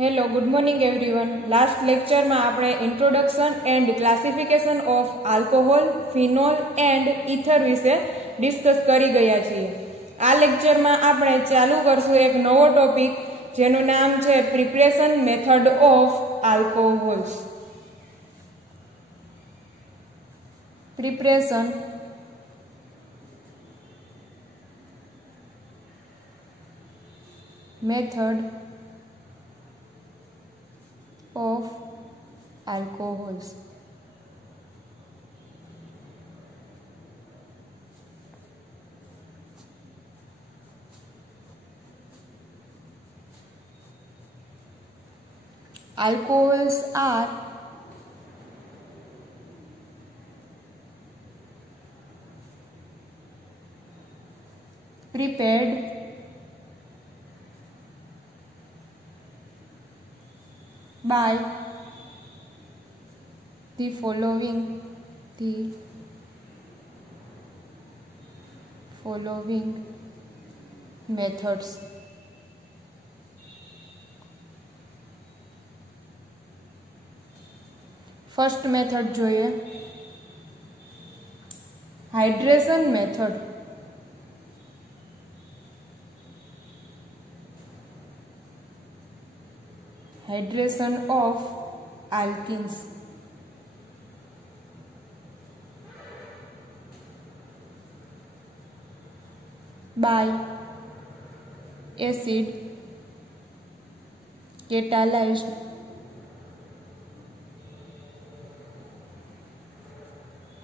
Hello, good morning everyone. Last લેક્ચરમાં આપણે introduction and classification of alcohol, phenol and ether વિશે discuss કરી ગયા છીએ. આ લેક્ચરમાં આપણે ચાલુ કરશું એક નવો ટોપિક જેનું નામ છે preparation method of alcohols. Preparation method of alcohols. Alcohols are prepared by the following methods. First method જોઈએ, hydration method. Hydration of alkenes. By acid catalyzed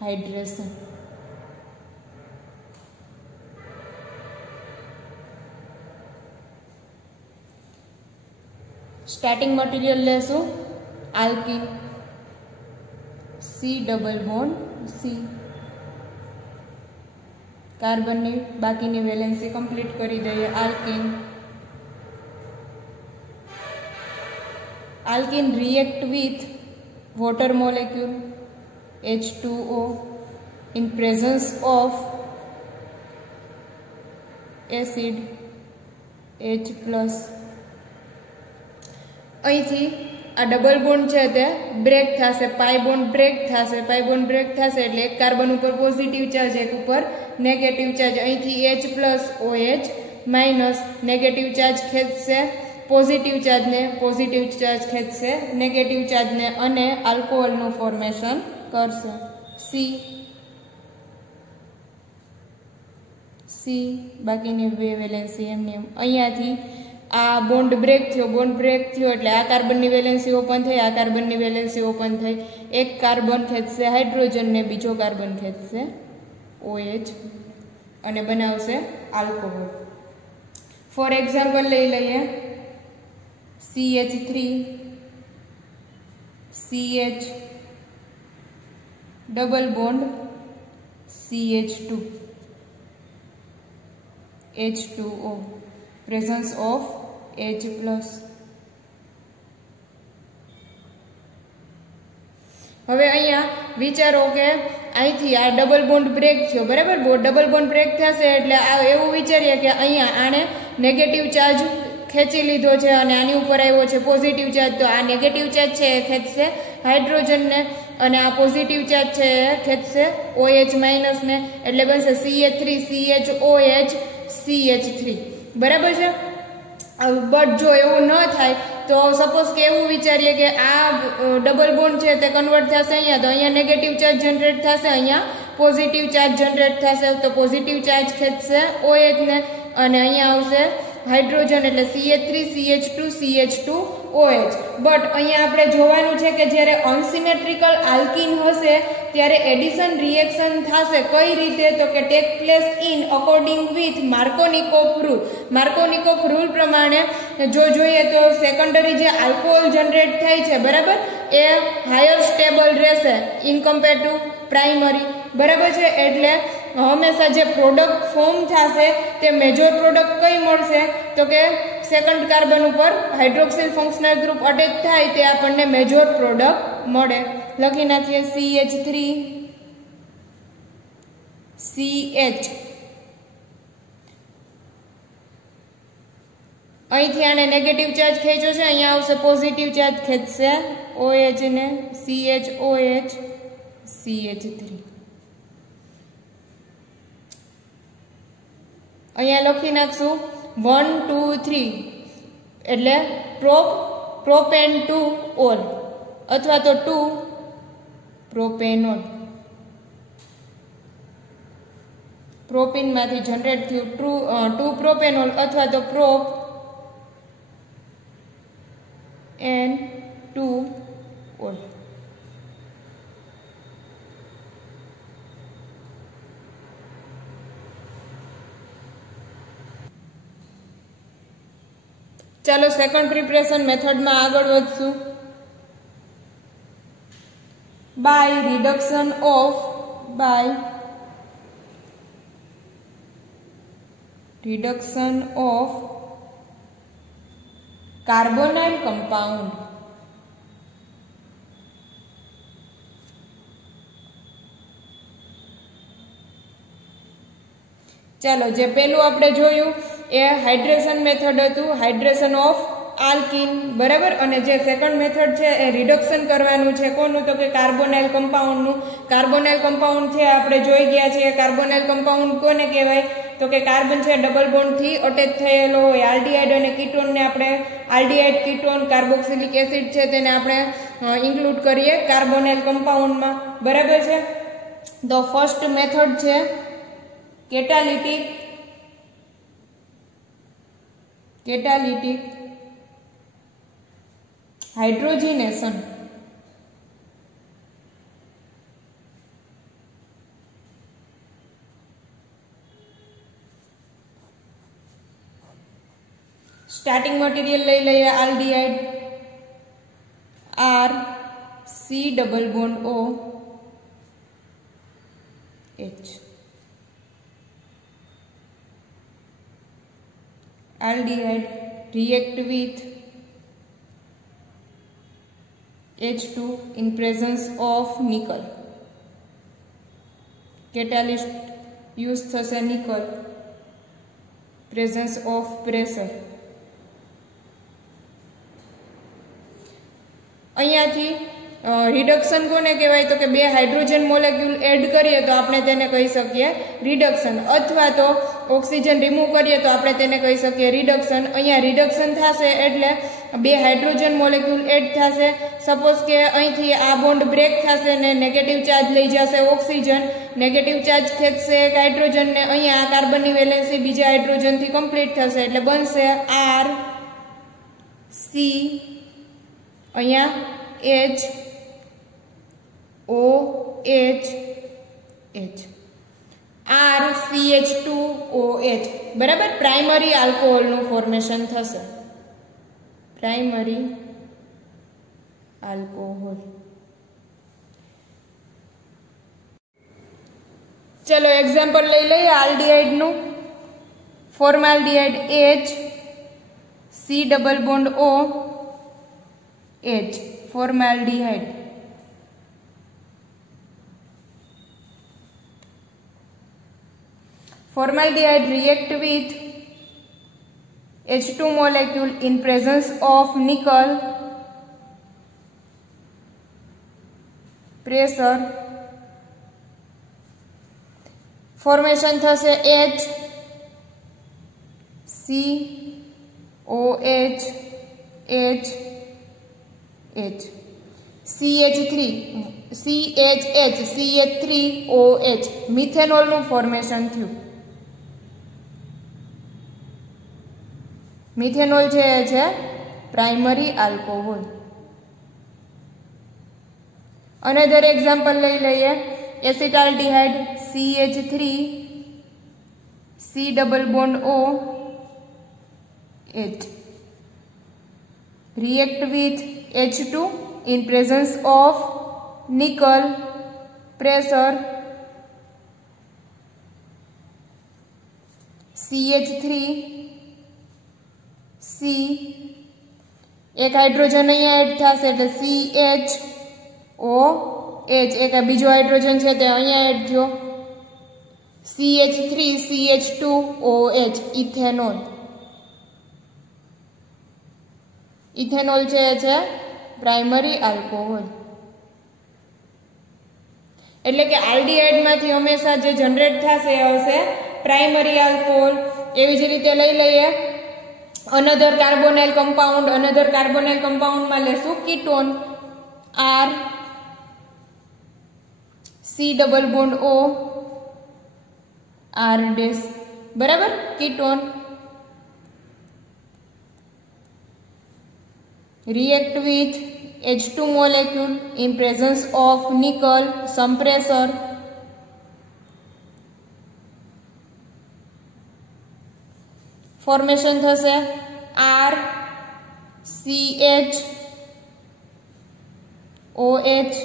hydration. Starting material लेशू alkene, C double bond C. Carbon ने बाकी ने valency complete करी दઈએ. Alkene react with water molecule H2O in presence of acid H+. અહીંથી આ double bond છે તે બ્રેક થશે, પાઈ બોન્ડ બ્રેક થશે. પાઈ બોન્ડ બ્રેક થશે એટલે એક કાર્બન ઉપર પોઝિટિવ ચાર્જ, એક ઉપર નેગેટિવ ચાર્જ. અહીંથી H+OH માઇનસ નેગેટિવ ચાર્જ ખેંચશે પોઝિટિવ ચાર્જને, પોઝિટિવ ચાર્જ ખેંચશે નેગેટિવ ચાર્જને અને આલ્કોહોલનું ફોર્મેશન કરશે. C બાકીની બે વેલેન્સી એમની એમ. અહીંયાથી આ બોન્ડ બ્રેક થયો એટલે આ કાર્બનની વેલેન્સી ઓપન થઈ, આ કાર્બનની વેલેન્સી ઓપન થઈ. એક કાર્બન ખેંચશે હાઇડ્રોજન ને બીજો કાર્બન ખેંચશે OH અને બનાવશે આલ્કોહોલ. ફોર એક્ઝામ્પલ લઈ લઈએ, CH3 CH double bond CH2 H2O presence of H+. હવે અહીંયા વિચારો કે અહીંથી આ ડબલ બોન્ડ બ્રેક થયો, બરાબર. ડબલ બોન્ડ બ્રેક થશે એટલે આ એવું વિચારીએ કે અહીંયા આને નેગેટિવ ચાર્જ ખેંચી લીધો છે અને આની ઉપર આવ્યો છે પોઝિટિવ ચાર્જ. તો આ નેગેટિવ ચાર્જ છે એ ખેંચશે હાઇડ્રોજનને અને આ પોઝિટિવ ચાર્જ છે એ ખેંચશે OH માઇનસને, એટલે બનશે CH3 CHOH CH3, બરાબર છે. બટ જો એવું ન થાય તો સપોઝ કે એવું વિચારીએ કે આ ડબલ બોન્ડ છે તે કન્વર્ટ થશે અહીંયા, તો અહીંયા નેગેટિવ ચાર્જ જનરેટ થશે, અહીંયા પોઝિટિવ ચાર્જ જનરેટ થશે. તો પોઝિટિવ ચાર્જ ખેંચશે OH ને અને અહીંયા આવશે હાઇડ્રોજન એટલે CH3 CH2 CH2OH. બટ અહીંયા આપણે જોવાનું છે કે જ્યારે અનસિમેટ્રિકલ આલ્કીન હશે ત્યારે એડિશન રિએક્શન થશે. કઈ રીતે? તો કે take place in according with Markovnikov rule. Markovnikov rule પ્રમાણે જો જોઈએ તો સેકન્ડરી જે આલ્કોહોલ જનરેટ થાય છે, બરાબર, એ હાયર સ્ટેબલ રહેશે ઇન કમ્પેર ટુ પ્રાઇમરી, બરાબર છે. એટલે હંમેશા જે પ્રોડક્ટ ફોર્મ થશે તે મેજર પ્રોડક્ટ કઈ મળશે તો કે સેકન્ડ કાર્બન ઉપર હાઇડ્રોક્સિલ ફંક્શનલ ગ્રુપ અટેચ થાય તે આપણને મેજર પ્રોડક્ટ મળે. લખી નાખીએ CH3 CH અહીંથી આને નેગેટિવ ચાર્જ ખેંચ્યો છે, અહીંયા આવશે પોઝિટિવ ચાર્જ ખેંચશે OH ને CHOH CH3. અહીંયા લખી નાખશું 1 2 3 એટલે પ્રોપેન ટુ ઓલ અથવા તો 2 પ્રોપેનોલ. પ્રોપીનમાંથી જનરેટ થયું 2 પ્રોપેનોલ અથવા તો પ્રોપ એન 2 ઓલ. ચાલો સેકન્ડ પ્રિપરેશન મેથડમાં આગળ વધશું. By reduction of carbonyl compound. ચાલો જે પેલું આપણે જોયું એ હાઇડ્રેશન મેથડ હતું, હાઇડ્રેશન ઓફ આલ્કીન, બરાબર. અને જે સેકન્ડ મેથડ છે એ રિડક્શન કરવાનું છે. કોનું? તો કે કાર્બોનાઇલ કમ્પાઉન્ડનું. કાર્બોનાઇલ કમ્પાઉન્ડ છે આપણે જોઈ ગયા છીએ. કાર્બોનાઇલ કમ્પાઉન્ડ કોને કહેવાય? તો કે કાર્બન છે ડબલ બોન્ડથી અટેચ થયેલો હોય. આલ્ડીહાઇડ અને કીટોનને આપણે આલ્ડીહાઇડ કીટોન કાર્બોક્સિલિક એસિડ છે તેને આપણે ઇન્ક્લુડ કરીએ કાર્બોનાઇલ કમ્પાઉન્ડમાં, બરાબર છે. તો ફર્સ્ટ મેથડ છે કેટાલિટિક હાઇડ્રોજનેશન. સ્ટાર્ટિંગ મટીરિયલ લઈ લઈએ aldehyde R C double bond O H. Aldehyde react with H2 in presence of nickel. Catalyst use થશે nickel, presence of pressure. અહીંયાથી રિડક્શન કોને કહેવાય? તો કે બે હાઇડ્રોજન મોલેક્યુલ એડ કરીએ તો આપણે તેને કહી શકીએ રિડક્શન, અથવા તો ઓક્સિજન રિમૂવ કરીએ તો આપણે તેને કહી શકીએ રિડક્શન. અહીંયા રિડક્શન થશે એટલે બે હાઇડ્રોજન મોલેક્યુલ એડ થશે. સપોઝ કે અહીંથી આ બોન્ડ બ્રેક થશે ને નેગેટિવ ચાર્જ લઈ જશે ઓક્સિજન, નેગેટિવ ચાર્જ ખેંચશે એક હાઇડ્રોજન ને અહીંયા આ કાર્બનની વેલેન્સી બીજા હાઇડ્રોજનથી કમ્પ્લીટ થશે એટલે બનશે R C, અહીંયા H O H H, RCH2OH, બરાબર. પ્રાઇમરી આલ્કોહોલનું ફોર્મેશન થશે, પ્રાઇમરી આલ્કોહોલ. ચલો એક્ઝામ્પલ લઈ લઈએ આલ્ડીહાઇડનું. Formaldehyde H C double bond O H, formaldehyde. Formaldehyde react with H2 molecule in presence of nickel, pressure. Formation થશે H C OH H H, CH3OH, મિથેનોલનું formation થયું. Methanol છે એ છે પ્રાઇમરી આલ્કોહોલ. અનધર એક્ઝામ્પલ લઈ લઈએ acetaldehyde CH3 C double bond O H, react with H2 in presence of nickel, pressure. CH3 C, એક hydrogen અહીંયા એડ થશે એટલે CHOH, એક બીજો હાઇડ્રોજન છે તે અહીંયા એડ થયો CH3 CH2OH, ઇથેનોલ. ઇથેનોલ છે એ છે પ્રાઇમરી આલ્કોહોલ. એટલે કે આલ્ડીહાઇડમાંથી હંમેશા જે જનરેટ થશે એ હશે પ્રાઇમરી આલ્કોહોલ. એવી જ રીતે લઈ લઈએ another carbonyl compound. Another carbonyl કમ્પાઉન્ડમાં લેશું ketone, R C double bond O R dash, બરાબર, ketone. react with H2 molecule in presence of nickel, some pressure. Formation થશે R CH OH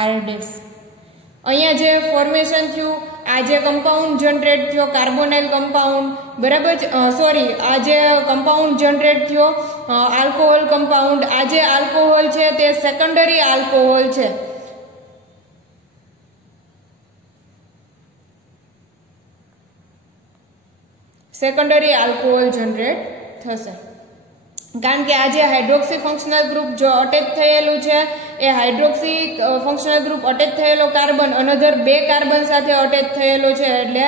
R dash. અહીંયા જે ફોર્મેશન થયું, આ જે compound generate થયો કાર્બોનાઇલ કમ્પાઉન્ડ, બરાબર, સોરી, આ જે કમ્પાઉન્ડ જનરેટ થયો આલ્કોહોલ કમ્પાઉન્ડ, આ જે આલ્કોહોલ છે તે સેકન્ડરી આલ્કોહોલ છે. સેકન્ડરી આલ્કોહોલ જનરેટ થશે કારણ કે આ જે હાઇડ્રોક્સી ફંક્શનલ ગ્રુપ જો અટેચ થયેલું છે એ હાઇડ્રોક્સી ફંક્શનલ ગ્રુપ અટેચ થયેલો કાર્બન અનધર 2 કાર્બન સાથે અટેચ થયેલો છે એટલે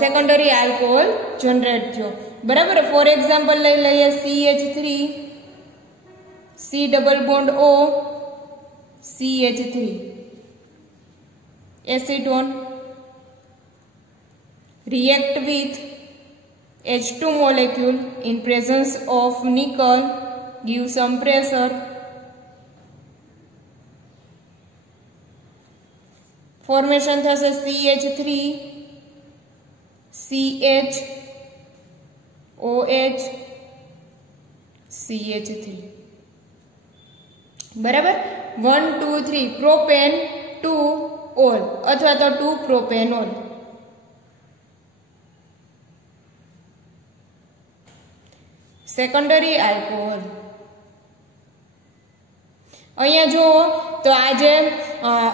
સેકન્ડરી આલ્કોહોલ જનરેટ થયો, બરાબર. ફોર એક્ઝામ્પલ લઈ લઈએ CH3 C double bond O CH3 acetone. react with H2 molecule in presence of nickel, give some pressure. Formation થશે CH3 CH OH CH3, બરાબર. 1 2 3 પ્રોપેન 2 ઓલ અથવા તો 2 પ્રોપેનોલ. Secondary alcohol. અહીંયા જુઓ તો આ જે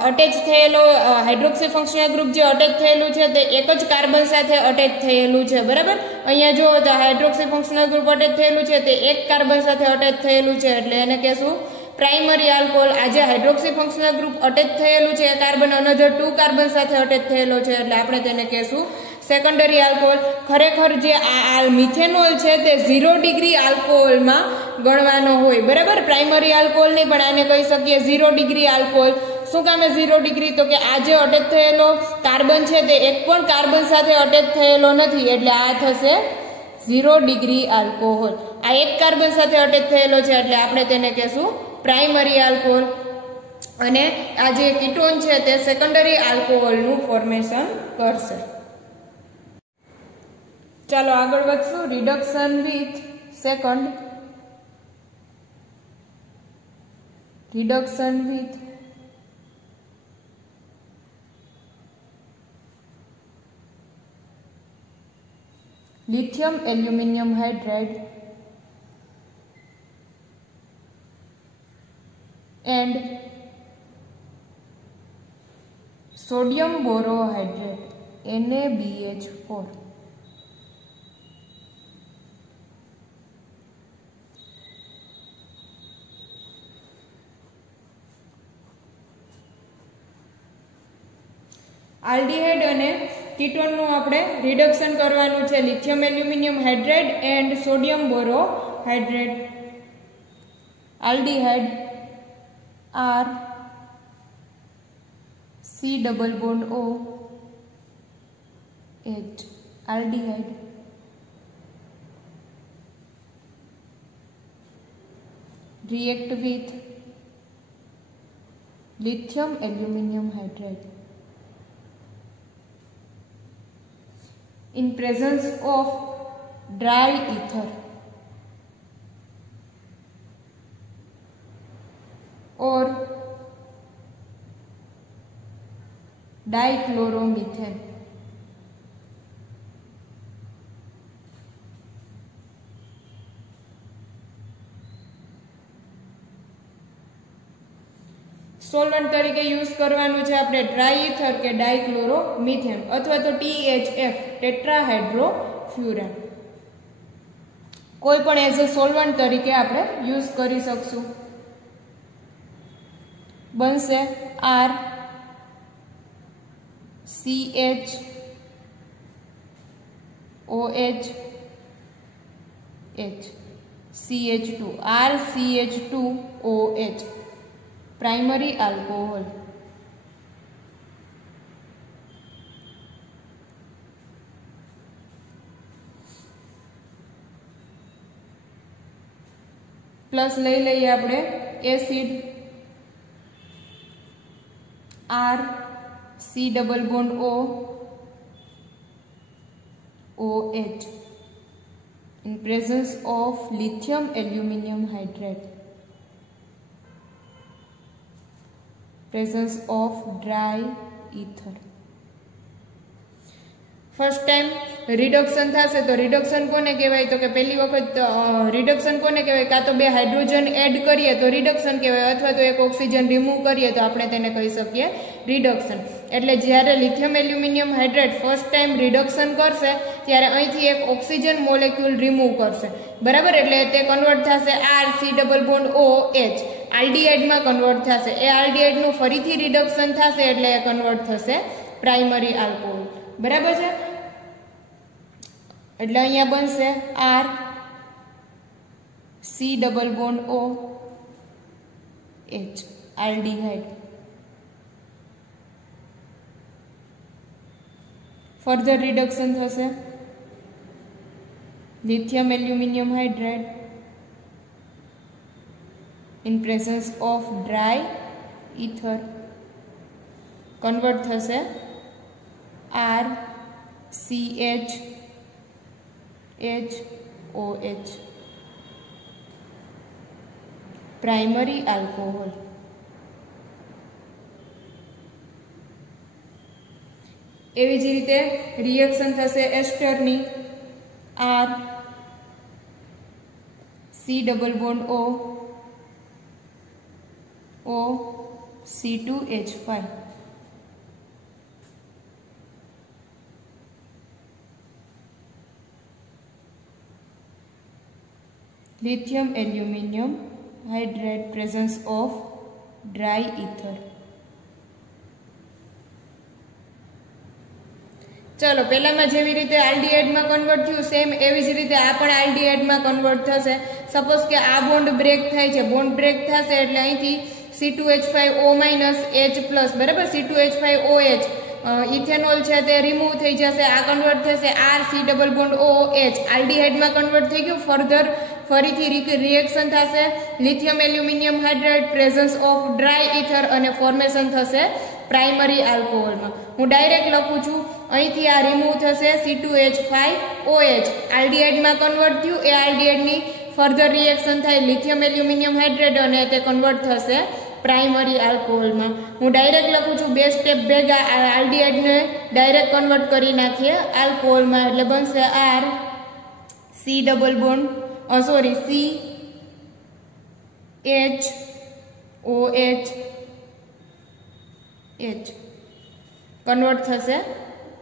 અટેચ થયેલો હાઇડ્રોક્સી ફંક્શનલ ગ્રુપ જે અટેચ થયેલું છે તે એક જ કાર્બન સાથે અટેચ થયેલું છે, બરાબર. અહીંયા જુઓ તો હાઇડ્રોક્સી ફંક્શનલ ગ્રુપ અટેચ થયેલું છે તે એક કાર્બન સાથે અટેચ થયેલું છે એટલે એને કહેશું પ્રાઇમરી આલ્કોહોલ. આ જે હાઇડ્રોક્સી ફંક્શનલ ગ્રુપ અટેચ થયેલું છે એ કાર્બન અનધર 2 કાર્બન સાથે અટેચ થયેલો છે એટલે આપણે તેને કહેશું સેકન્ડરી આલ્કોહોલ. ખરેખર જે આ મિથેનોલ છે તે 0 ડિગ્રી આલ્કોહોલમાં ગણવાનો હોય, બરાબર. પ્રાઇમરી આલ્કોહોલ નહીં પણ આને કહી શકીએ 0 ડિગ્રી આલ્કોહોલ. શું કામે 0 ડિગ્રી? તો કે આ જે અટેચ થયેલો કાર્બન છે તે એક પણ કાર્બન સાથે અટેચ થયેલો નથી એટલે આ થશે 0 ડિગ્રી આલ્કોહોલ. આ એક કાર્બન સાથે અટેચ થયેલો છે એટલે આપણે તેને કહેશું પ્રાઇમરી આલ્કોહોલ. અને આ જે કીટોન છે તે સેકન્ડરી આલ્કોહોલનું ફોર્મેશન કરશે. ચાલો આગળ વધશું. Reduction with second. Reduction with lithium aluminium hydride and sodium borohydrate NaBH4. Aldehyde અને કીટોનનું આપણે રિડક્શન કરવાનું છે. Lithium aluminium hydride and sodium borohydrate. Aldehyde R C double bond O H aldehyde. react with lithium aluminium hydride in presence of dry ether or dichloromethane. Solvent તરીકે use કરવાનું છે આપણે dry ether કે ડાયક્લોરોમિથેન અથવા તો THF ટેટ્રાહાઇડ્રોફ્યુરાન. કોઈ પણ as a solvent તરીકે આપણે યુઝ કરી શકશું. બનશે R CH OH H CH2 R CH2 OH primary alcohol. Plus लई लईए आपणे acid R C double bond O OH in presence of lithium aluminium hydride, presence of dry ether. First time reduction थशे तो reduction कोने कहेवाय तो के पहली वखत रिडक्शन कोने कहेवाय का तो बे हाइड्रोजन एड करिए तो रिडक्शन कहेवाय अथवा तो एक ऑक्सिजन रिमूव करिए तो आपणे तेने कही सकीए रिडक्शन. एटले ज्यारे lithium aluminium hydrate first time reduction करशे त्यारे અહીંથી એક ઓક્સિજન મોલેક્યુલ રિમૂવ કરશે બરાબર. એટલે તે કન્વર્ટ થશે RC double bond OH aldehyde માં કન્વર્ટ થશે. એ આલ્ડીહાઇડ નું ફરીથી રિડક્શન થશે એટલે એ કન્વર્ટ થશે પ્રાઇમરી આલ્કોહોલ બરાબર છે. એટલે અહીંયા બનશે R C double bond O H aldehyde. Further reduction थशे lithium aluminium hydride in presence of dry ether convert थशे R CH HOH primary alcohol. एवी ज रीते रिएक्शन थशे एस्टरनी R C double bond O O C2H5 lithium aluminium hydride presence of dry ether. चलो पहला में जेवी रीते आल्डिहाइड में कन्वर्ट थयुं सेम एवी ज रीते आ पण आल्डिहाइड में कन्वर्ट थशे. सपोज के आ बोन्ड ब्रेक थाय छे, बोन्ड ब्रेक थशे एटले અહીંથી C2H5O- H+ बराबर C2H5OH इथेनॉल छे ते रिमूव थई जशे. आ कन्वर्ट थशे R C double bond OH aldehyde में कन्वर्ट थई गयुं. फर्दर फरीथी रिएक्शन थशे lithium aluminium hydride presence of dry ether अने फॉर्मेशन थशे प्राइमरी अल्कोहोल में. हूँ डायरेक्ट लखुं छुं અહીંથી આ રિમૂવ થશે C2H5OH આલ્ડીહાઇડ માં કન્વર્ટ થયું. એ આલ્ડીહાઇડ ની ફર્ધર રિએક્શન થાય લિથિયમ એલ્યુમિનિયમ હાઇડ્રેટ અને તે કન્વર્ટ થશે પ્રાઇમરી આલ્કોહોલ માં. હું ડાયરેક્ટ લખું છું બે સ્ટેપ ભેગા આલ્ડીહાઇડ ને ડાયરેક્ટ કન્વર્ટ કરી નાખીએ આલ્કોહોલ માં. એટલે બનશે R C double bond sorry CHOH H convert થશે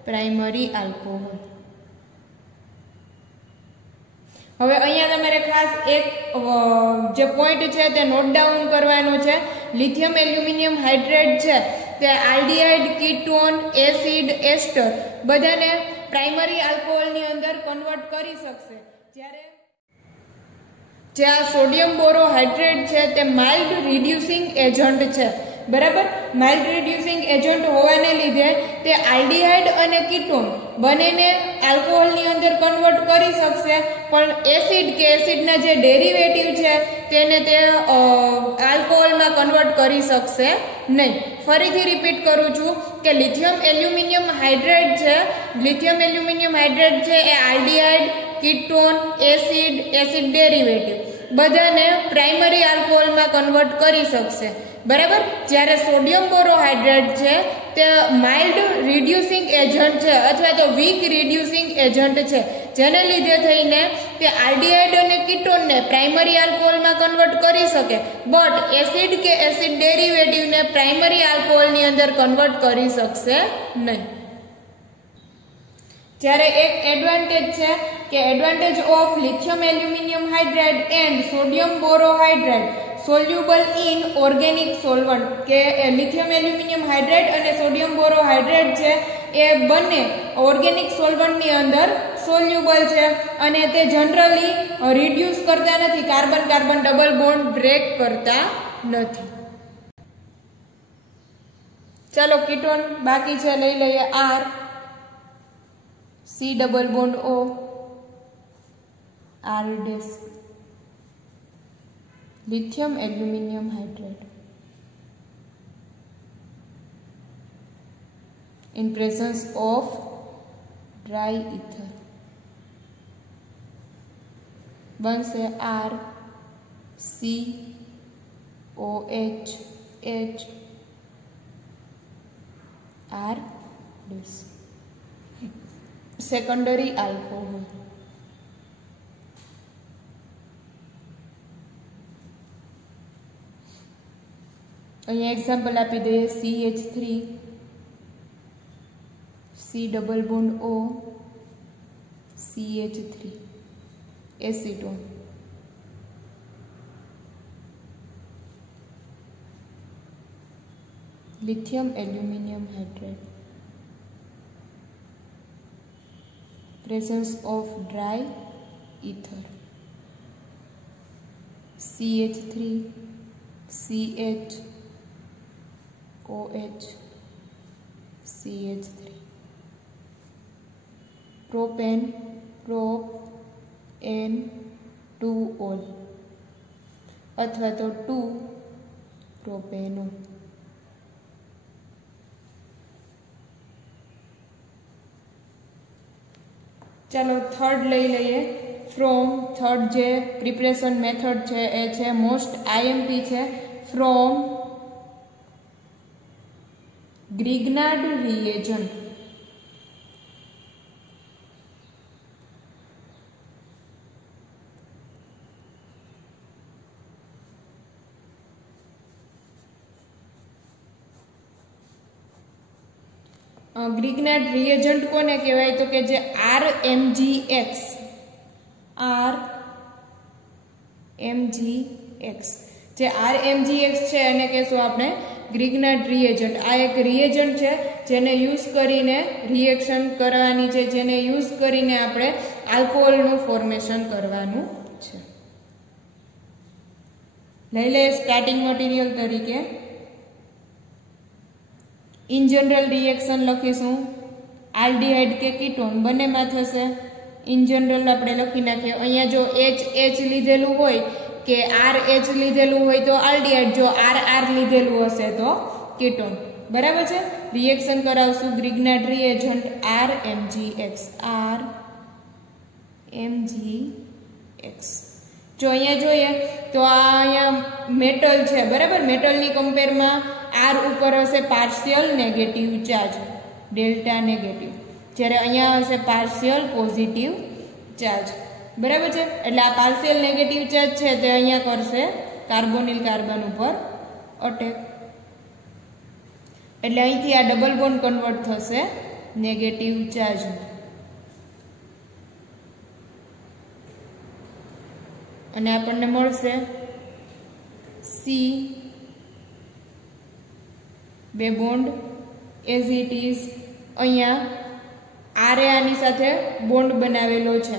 प्राइमरी अल्कोहल. હવે અહીંયા તમારે ખાસ એક જે પોઈન્ટ છે તે નોટ ડાઉન કરવાનો છે. લિથિયમ એલ્યુમિનિયમ હાઇડ્રેટ છે તે આલ્ડીહાઇડ, કીટોન, એસિડ, એસ્ટર બધાને પ્રાઇમરી આલ્કોહોલની અંદર કન્વર્ટ કરી શકશે. જ્યારે જે આ સોડિયમ બોરોહાઇડ્રેટ છે તે માઇલ્ડ રિડ્યુસિંગ એજન્ટ છે બરાબર. માઇલ્ડ રિડ્યુસિંગ એજન્ટ હોવાને લીધે તે આલ્ડીહાઇડ અને કીટોન બંનેને આલ્કોહોલની અંદર કન્વર્ટ કરી શકશે, પણ એસિડ કે એસિડના જે ડેરિવેટિવ છે તેને તે આલ્કોહોલમાં કન્વર્ટ કરી શકશે નહીં. ફરીથી રિપીટ કરું છું કે લિથિયમ એલ્યુમિનિયમ હાઇડ્રેટ છે, લિથિયમ એલ્યુમિનિયમ હાઇડ્રેટ છે એ aldehyde, ketone, acid, acid derivative બધાને પ્રાઇમરી આલ્કોહોલમાં કન્વર્ટ કરી શકશે બરાબર. જ્યારે સોડિયમ બોરોહાઇડ્રેટ છે તે માઇલ્ડ રિડ્યુસિંગ એજન્ટ છે અથવા તો વીક રિડ્યુસિંગ એજન્ટ છે, જેને લીધે થઈને તે આલ્ડીહાઇડ અને કીટોનને પ્રાઇમરી આલ્કોહોલમાં કન્વર્ટ કરી શકે, બટ એસિડ કે એસિડ ડેરિવેટિવને પ્રાઇમરી આલ્કોહોલની અંદર કન્વર્ટ કરી શકશે નહીં. જ્યારે એક એડવાન્ટેજ છે કે advantage of lithium aluminium hydride and sodium borohydride soluble in organic solvent, કે લિથિયમ એલ્યુમિનિયમ હાઇડ્રાઇડ અને સોડિયમ બોરોહાઇડ્રાઇડ છે એ બંને ઓર્ગેનિક સોલ્વન્ટની અંદર સોલ્યુબલ છે અને તે જનરલી રિડ્યુસ કરતા નથી, carbon carbon double bond break કરતા નથી. ચાલો કીટોન બાકી છે, લઈ લઈએ. R C double bond O R dash lithium aluminium hydride in presence of dry ether બનશે R C O H H R dash secondary alcohol. અહીંયા એક્ઝામ્પલ આપી દઈએ. CH3 C double bond O CH3 acetone. Lithium aluminium hydride presence of dry ether CH3 CH OH CH3 propane prop N 2-ol अथवा तो 2 propanol. चलो third लई लीए. From third जे preparation method है ए छे मोस्ट IMP है. From Grignard reagent. Grignard reagent कोने कहेवाय तो के जे RMgX जे RMgX छे एने कहेशुं आपणे ग्रिग्नार्ड रिएजेंट. आ एक रिएजेंट छे जेने यूज करीने रिएक्शन करवानी छे, जेने यूज करीने आपणे आल्कोहोलनुं फॉर्मेशन करवानुं छे. लई ले स्टार्टिंग मटीरियल तरीके इन जनरल रिएक्शन लखीशुं आल्डिहाइड के कीटोन बने में थशे. इन जनरल आपणे लखी नाखीए. अहींया जो H लीधेलुं होय के RH लीधेलुं होय तो आल्डिहाइड, जो RR लीधेलुं हशे तो कीटोन. बराबर छे. रिएक्शन करावशुं ग्रिग्नार्ड रिएजेंट RMgX. जो अहींया जोईए तो आ मेटल छे. बराबर. मेटलनी कम्पेरमां R ऊपर हशे partial negative charge delta negative, ज्यारे अहींया हशे पार्शियल पॉजिटिव चार्ज. बराबर छे. एटले आ पार्शियल नेगेटिव चार्ज छे ते अहींया करशे कार्बोनिल कार्बन ऊपर अटेक. एटले અહીંથી આ ડબલ બોન્ડ કન્વર્ટ થશે નેગેટિવ ચાર્જ. અને આપણને મળશે C બે બોન્ડ એઝ ઇટ ઇઝ. અહીંયા આરે આની સાથે બોન્ડ બનાવેલો છે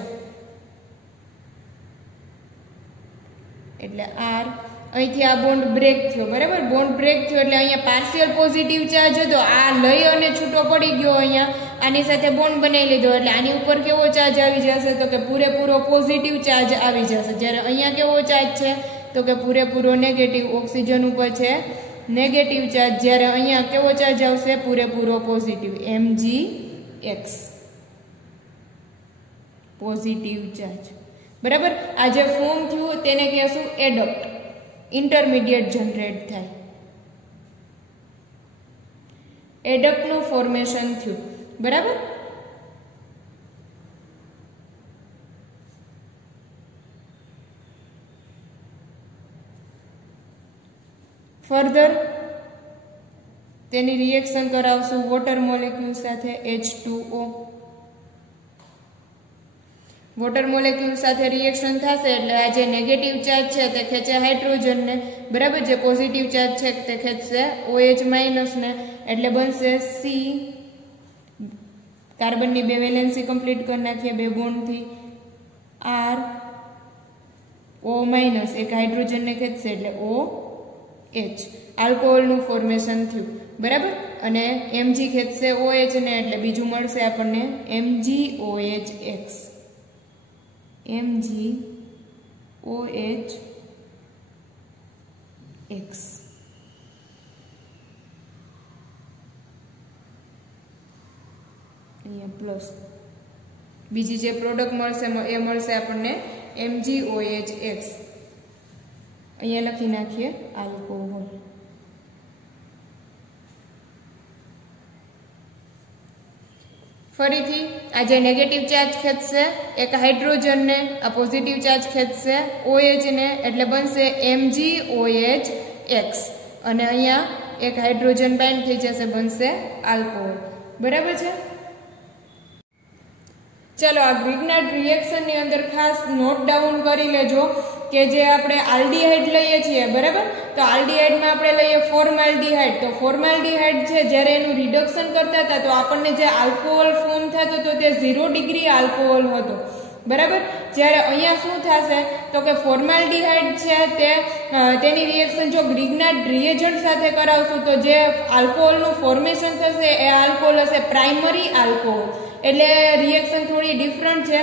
એટલે આર અહીંથી આ બોન્ડ બ્રેક થયો. બરાબર. બોન્ડ બ્રેક થયો એટલે અહીંયા પાર્શિયલ પોઝિટિવ ચાર્જ હતો, આ લઈ અને છૂટો પડી ગયો, અહીંયા આની સાથે બોન્ડ બનાવી લીધો એટલે આની ઉપર કેવો ચાર્જ આવી જશે તો કે પૂરેપૂરો પોઝિટિવ ચાર્જ આવી જશે. જ્યારે અહીંયા કેવો ચાર્જ છે તો કે પૂરેપૂરો નેગેટિવ. ઓક્સિજન ઉપર છે નેગેટિવ ચાર્જ, જ્યારે અહીંયા કેવો ચાર્જ આવશે પૂરેપૂરો પોઝિટિવ Mgx પોઝિટિવ ચાર્જ. બરાબર. આ જે ફોર્મ થયું તેને કહેશું એડક્ટ. ઇન્ટરમીડિયેટ જનરેટ થાય, એડક્ટનું ફોર્મેશન થયું. બરાબર. ફર્ધર તેની રિએક્શન કરાવશું વોટર મોલેક્યુલ સાથે H2O. વોટર મોલેક્યુલ સાથે રિએક્શન થશે એટલે આ જે નેગેટિવ ચાર્જ છે તે ખેંચે હાઇડ્રોજનને, બરાબર, જે પોઝિટિવ ચાર્જ છે તે ખેંચશે OH માઇનસ ને, એટલે બનશે C. કાર્બનની બે વેલેન્સી કમ્પ્લીટ કરી નાખીએ બે બોન્ડથી, R O માઇનસ, એક હાઇડ્રોજનને ખેંચશે એટલે OH, આલ્કોહોલનું ફોર્મેશન થયું, બરાબર, અને Mg ખેંચશે OH ને એટલે બીજું મળશે આપણને MgOH. MgOH અહીંયા પ્લસ બીજી જે પ્રોડક્ટ મળશે એ મળશે આપણને MgOH. અહીંયા લખી નાખીએ આલ્કોહોલ. ફરીથી આ જે નેગેટિવ ચાર્જ ખેંચશે એક હાઇડ્રોજનને, આ પોઝિટિવ ચાર્જ ખેંચશે OH ને, એટલે બનશે MgOH. અને અહીંયા એક હાઇડ્રોજન બાઇન્ડ થઈ જશે, બનશે આલ્કોહોલ, બરાબર છે. ચલો આ ગ્રિગ્નાર્ડ રિએક્શનની અંદર ખાસ નોટ ડાઉન કરી લેજો કે જે આપણે આલ્ડીહાઇડ લઈએ છીએ, બરાબર, તો આલ્ડીહાઇડમાં આપણે લઈએ ફોર્માલ્ડીહાઇડ. તો ફોર્માલ્ડીહાઇડ છે જ્યારે એનું રિડક્શન કરતા હતા તો આપણને જે આલ્કોહોલ ફોર્મ થતો હતો તે 0 ડિગ્રી આલ્કોહોલ હતો, બરાબર. જ્યારે અહીંયા શું થશે તો કે ફોર્માલ્ડીહાઇડ છે તેની રિએક્શન જો ગ્રિગ્નાર્ડ રિએજન્ટ સાથે કરાવશું તો જે આલ્કોહોલનું ફોર્મેશન થશે એ આલ્કોહોલ હશે પ્રાઇમરી આલ્કોહોલ. એટલે રિએક્શન થોડી ડિફરન્ટ છે.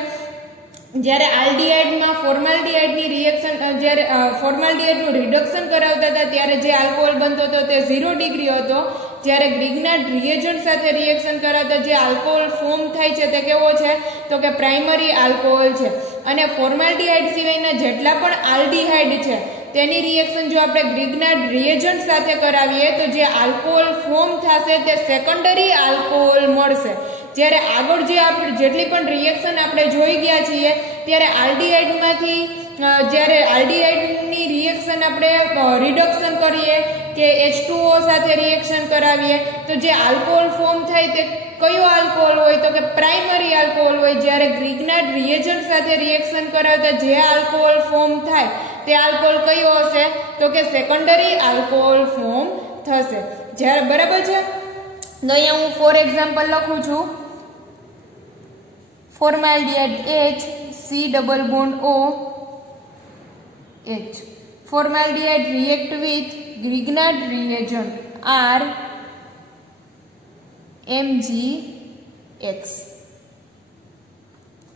જ્યારે આલ્ડીહાઇડમાં ફોર્માલ્ડીહાઇડની રિએક્શન, જ્યારે ફોર્માલ્ડીહાઇડનું રિડક્શન કરાવતા હતા ત્યારે જે આલ્કોહોલ બનતો હતો તે 0 ડિગ્રી હતો. જ્યારે ગ્રિગ્નાર્ડ રિએજન્ટ સાથે રિએક્શન કરાવતા જે આલ્કોહોલ ફોર્મ થાય છે તે કેવો છે તો કે પ્રાઇમરી આલ્કોહોલ છે. અને ફોર્માલ્ડીહાઇડ સિવાયના જેટલા પણ આલ્ડીહાઇડ છે તેની રિએક્શન જો આપણે ગ્રિગ્નાર્ડ રિએજન્ટ સાથે કરાવીએ તો જે આલ્કોહોલ ફોર્મ થશે તે સેકન્ડરી આલ્કોહોલ મળશે. જ્યારે આગળ જે આપણે જેટલી પણ રિએક્શન આપણે જોઈ ગયા છીએ ત્યારે આલ્ડીહાઇડમાંથી જ્યારે આલ્ડીહાઇડની રિએક્શન આપણે રિડક્શન કરીએ કે H2O સાથે રિએક્શન કરાવીએ તો જે આલ્કોહોલ ફોર્મ થાય તે કયો આલ્કોહોલ હોય તો કે પ્રાઇમરી આલ્કોહોલ હોય. જ્યારે ગ્રિગ્નાર્ડ રિએજન્ટ સાથે રિએક્શન કરાવતા જે આલ્કોહોલ ફોર્મ થાય તે આલ્કોહોલ કયો હશે તો કે સેકન્ડરી આલ્કોહોલ ફોર્મ થશે. જ્યારે બરાબર છે. તો અહીંયા હું ફોર એક્ઝામ્પલ લખું છું. Formaldehyde H, C double bond O H. Formaldehyde react with Grignard reagent R MgX.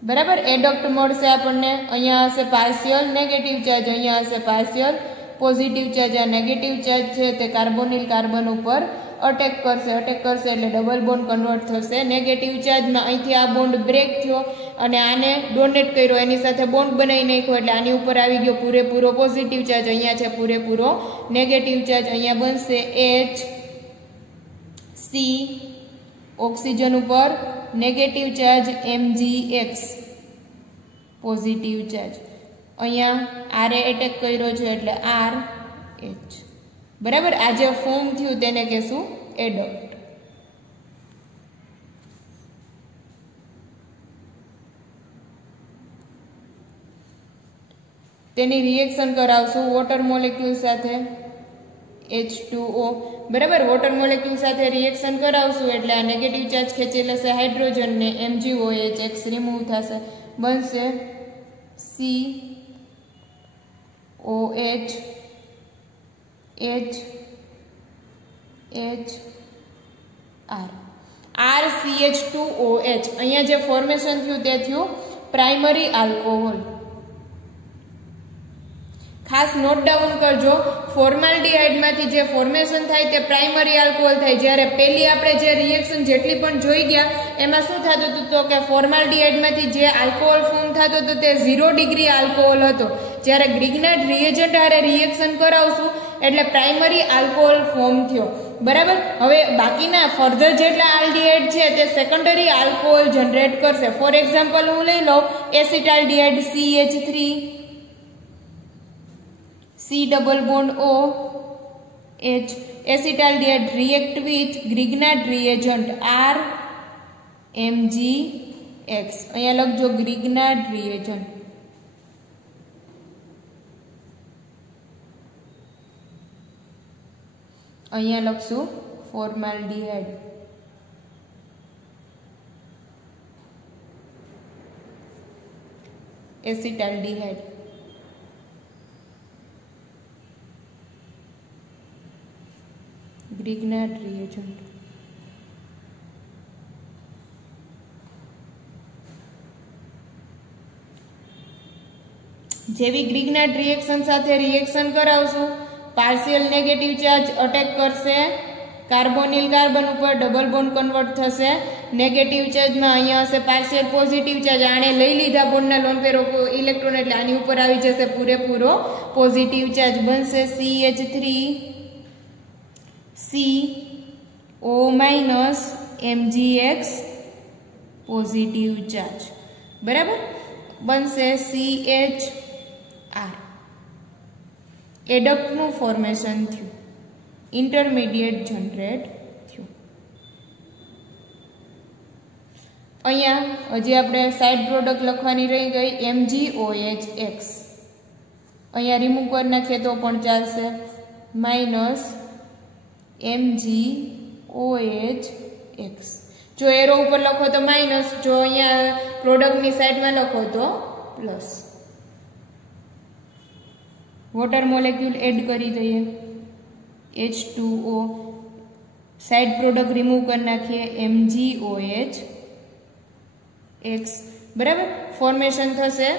બરાબર, એડક્ટ મળશે આપણને. અહીંયા હશે પાર્શિયલ નેગેટિવ ચાર્જ, અહીંયા હશે પાર્શિયલ પોઝિટિવ ચાર્જ. આ નેગેટિવ ચાર્જ છે તે કાર્બોનિલ કાર્બન ઉપર અટેક કરશે એટલે ડબલ બોન્ડ કન્વર્ટ થશે. નેગેટિવ ચાર્જમાં અહીંથી આ બોન્ડ બ્રેક થયો અને આને ડોનેટ કર્યો, એની સાથે બોન્ડ બનાવી નાખ્યો એટલે આની ઉપર આવી ગયો પૂરેપૂરો પોઝિટિવ ચાર્જ. અહીંયા છે પૂરેપૂરો નેગેટિવ ચાર્જ. અહીંયા બનશે HC, ઓક્સિજન ઉપર negative charge MgX, positive charge. અહીંયા R એટેક કર્યો છે એટલે RH. બરાબર, આ જે ફોર્મ થયું તેને કહેશું એડક્ટ. તેની રિએક્શન કરાવશું વોટર મોલેક્યુલ સાથે H2O. બરાબર, વોટર મોલેક્યુલ સાથે રિએક્શન કરાવશું એટલે આ નેગેટિવ ચાર્જ ખેંચી લેશે હાઇડ્રોજન ને, MgOH રિમૂવ થશે, બનશે COH H H R RCH2OH. અહીંયા જે ફોર્મેશન થયું તે થયું પ્રાઇમરી આલ્કોહોલ. ખાસ નોટ ડાઉન કરજો, ફોર્માલ્ડીહાઇડમાંથી જે ફોર્મેશન થાય તે પ્રાઇમરી આલ્કોહોલ થાય. જ્યારે પહેલી આપણે જે રિએક્શન જેટલી પણ જોઈ ગયા એમાં શું થતું હતું તો કે ફોર્માલ્ડીહાઇડમાંથી જે આલ્કોહોલ ફોર્મ થતો હતો તે 0 ડિગ્રી આલ્કોહોલ હતો. જ્યારે ગ્રિગ્નાર્ડ રિએજન્ટ હારે રિએક્શન કરાવશું એટલે પ્રાઇમરી આલ્કોહોલ ફોર્મ થયો. બરાબર, હવે બાકીના ફર્ધર જેટલા આલ્ડીહાઇડ છે તે સેકન્ડરી આલ્કોહોલ જનરેટ કરશે. ફોર એક્ઝામ્પલ હું લઈ લઉં acetaldehyde CH3, C double bond O H. Acetaldehyde react with Grignard reagent R MgX. X. अहींया लखजो ग्रिग्नार्ड रिएजंट। अहींया लखशुं फॉर्माल्डिहाइड। एसिटाल्डिहाइड। Grignard reagent. जेवी ग्रिग्नार्ड रिएक्शन साथे रिएक्शन करावशुं, पार्शियल नेगेटिव चार्ज अटेक करशे कार्बोनिल कार्बन पर, डबल बोन्ड कन्वर्ट थशे। नेगेटिव चार्ज में अहींया हशे पार्शियल पॉजिटिव चार्ज, आने लई लीधा बोन्डना लोन पेर इलेक्ट्रॉन एटले आनी उपर आवी जशे पूरेपूरो पॉजिटिव चार्ज बनशे CH3CO- MgX पॉजिटिव चार्ज बराबर बनशे CHR। एडक्ट नु फॉर्मेशन थयुं, इंटरमीडिएट जनरेट थयुं। अहींया हजी आपणे साइड प्रोडक्ट लखवानी रही गई MgOH-X। अहींया रिमूव कर नाखीए तो पण चालशे -MgOH-X। जो एरो ऊपर लखो तो माइनस, जो अहींया प्रोडक्ट नी साइड में लखो तो प्लस। वोटर मोलेक्यूल एड करी दईए H2O। साइड प्रोडक्ट रिमूव कर नाखीए MgOH-X बराबर। फॉर्मेशन थशे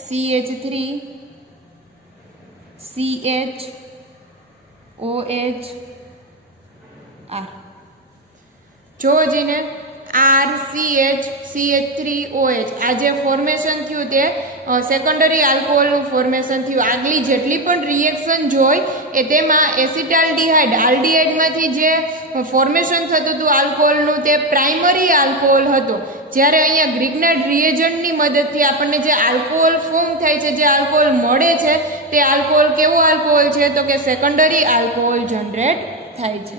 CH3CHOHR। जो जीने RCH3OH आ जे फॉर्मेशन थयुं ते सेकंडरी आल्कोहोल नु फॉर्मेशन थयुं। आगली जेटली पण रिएक्शन जोई ए तेमां एसिटाल्डिहाइड आल्डिहाइड मांथी जे फॉर्मेशन थतुं हतुं आल्कोहोल नु ते प्राइमरी आल्कोहोल हतो। ज्यारे अहींया ग्रिग्नार्ड रिएजंट नी मददथी आपणने जे आल्कोहोल फॉर्म थाय छे, जे आल्कोहोल मळे छे ते आल्कोहोल केवो आल्कोहोल छे तो के सेकंडरी आल्कोहोल जनरेट थाय छे।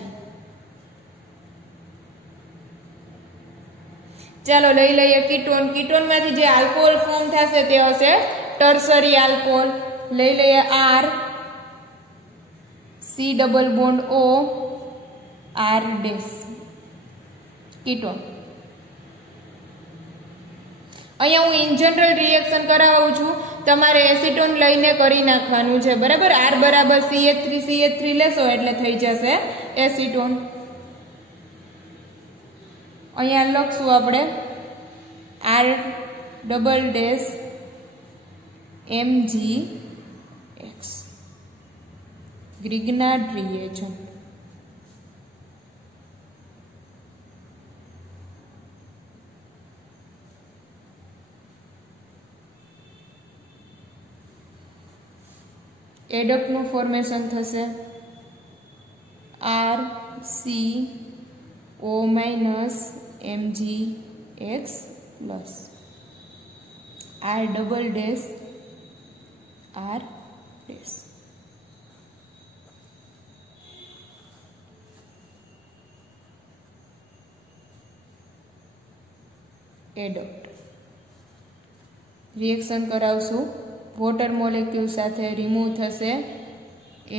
चलो लई लईए कीटोन। कीटोन मांथी जे आल्कोहोल फॉर्म थशे ते हशे टर्सरी आल्कोहोल। लई लईए R C double bond O R dash ketone. अहींया हूँ इन जनरल रिएक्शन करावुं छुं, तमारे एसीटोन लईने करी नाखवानुं छे बराबर। R बराबर CH3 लेशो एटले थई जशे एसीटोन। अहींया लखशुं आपणे R double dash MgX Grignard reagent. Adduct नु फॉर्मेशन थशे RCO-MgX plus R double dash R dash. Adduct reaction करावशुं, वोटर मोलेक्यूल साथे रिमूव थशे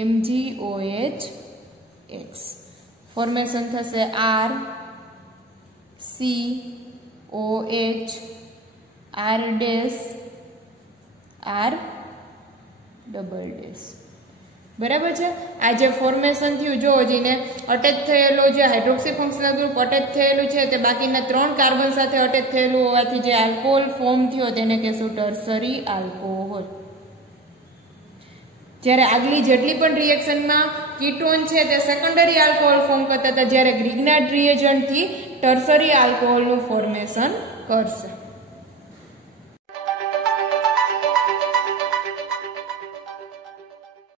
MgOH-X। फॉर्मेशन थशे RCOH R dash R double dash बराबर है। आज फॉर्मेशन थयुं जो जीने अटेच थयेलो जे हाइड्रोक्सी फंक्शनल ग्रुप अटेच थयेलुं छे ते बाकीना 3 कार्बन साथे अटेच थयेलुं होवाथी जे आल्कोहोल फॉर्म थयो तेने कहेशुं टर्सरी आल्कोहोल। ज्यारे आगली जेटली पण रिएक्शन में कीटोन छे ते सेकंडरी आल्कोहोल फॉर्म करता था, ज्यारे ग्रिग्नार्ड रिएजंट थी टर्सरी आल्कोहोल नु फॉर्मेशन करशे।